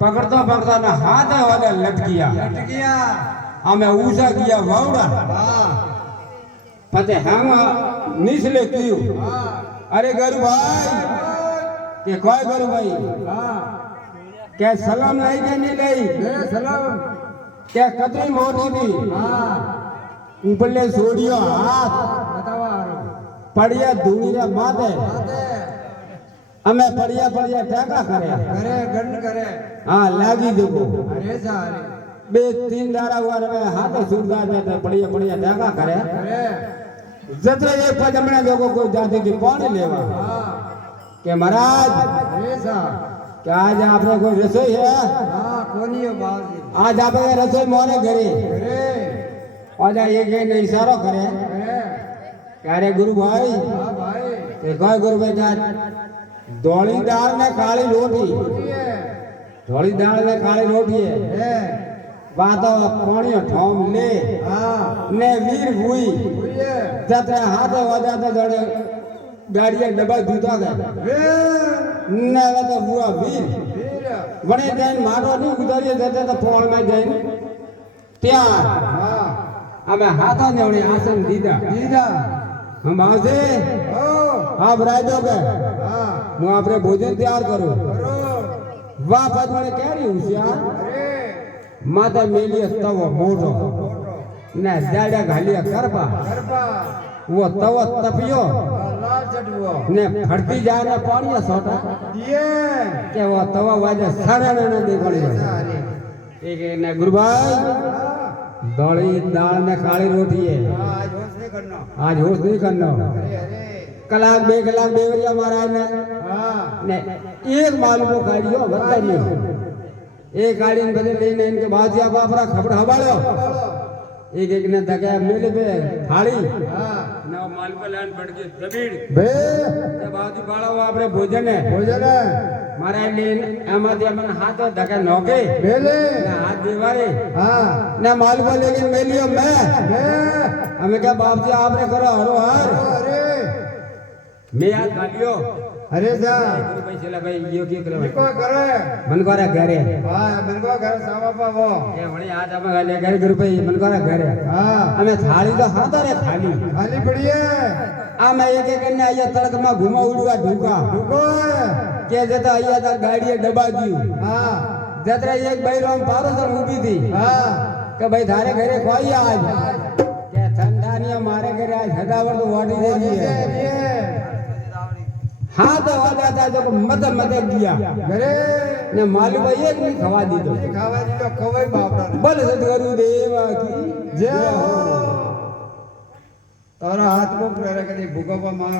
पकड़ता पकड़ता ना हाथ वाला लट गया हमें ऊषा किया वावड़ा पते हम निचले क्यों अरे गरु भाई के कोई गरु भाई क्या सलाम नहीं देने नहीं सलाम क्या कतरी मोटी थी ऊपरले सोडियो हाथ पड़िया धूणीरा माथे हमें पड़िया पड़िया टाका करे गंड करे हाँ लागी देखो अरे सारे बे तीन दारा हुआ रे हाथ सुरगा देते पड़िया पड़िया टाका करे जतरे एक पजमणे लोगों को जाती थी पानी लेवा के महाराज अरे सा क्या आज आपने कोई रसोई है हां कोनी है बाजी आज आपने रसोई मोने घरे अरे आज एक ने इशारा करे कह रे गुरु भाई हां भाई के कोई गुरु भाई जा धोली दाल में काली रोटी धोली दाल में काली रोटी है बातो पानी ठोम ले ने वीर हुई जतरे हाथ वजाते जड़े गाड़िया डब्बा जूता गए ने तो हुआ वीर वणे जैन मारो नहीं उधरिए जते तो फोन में जैन त्या हमें हाथा ने उन्हें आसन दीदा हम आसे आप राजो के હું આપણે ભોજન તૈયાર કરું વાહ પાછ મને કેરી હોશિયાર માતા મેલીએ તવો મોઢો ને જાડા ઘાલિયા કરપા वो तवो तपियो ने फड़ती जा ने पानी सोटा के वो तवा वाजे सारे ने देखड़ी एक ने गुरु भाई दौड़ी दाल ने काली रोटी है आज होश नहीं करना कलाक बे कलाक बेवरिया महाराज ने एक माल को गाड़ियो बता नहीं एक गाड़ी ने बदले लेने इनके बाद या बापरा खबर हवालो एक एक ने दगा मेले पे थाली ना माल को लान पड़ के दबीड़ बे जब बाजू बाड़ा हुआ आपरे भोजन है महाराज ने एमादे मन हाथ दगा नोके मेले ना हाथ दीवारे हां ना माल को लेकिन मेलियो मैं हमें क्या बाप जी आपने करो हरो हर अरे मैं याद गालियो अरे जा गुरु भाई चला भाई यो की करो को करे मन को घरे हां मन को घर सावा पावो के वणी आज हम ले घर गुरु भाई मन को घरे हां हमें थाली तो हाथ रे थाली खाली पड़ी है आ मैं एक एक ने आया तड़क में घुमा उड़वा ढूका ढूको के जता आया था गाड़ी डब्बा दियो हां जतरा एक भाई रोम पारो से ऊभी थी हां के भाई थारे घरे खोई आज के ठंडानिया मारे घरे आज हदावर तो वाटी दे दी है हां तो वादा था जो मत गया घरे ने मालूम भाई एक नहीं खवा दी तो खावा दी तो खवाई बापरा बोल सतगुरु देवा की जय हो तारा हाथ को प्रेरा कदी भूगोपा मां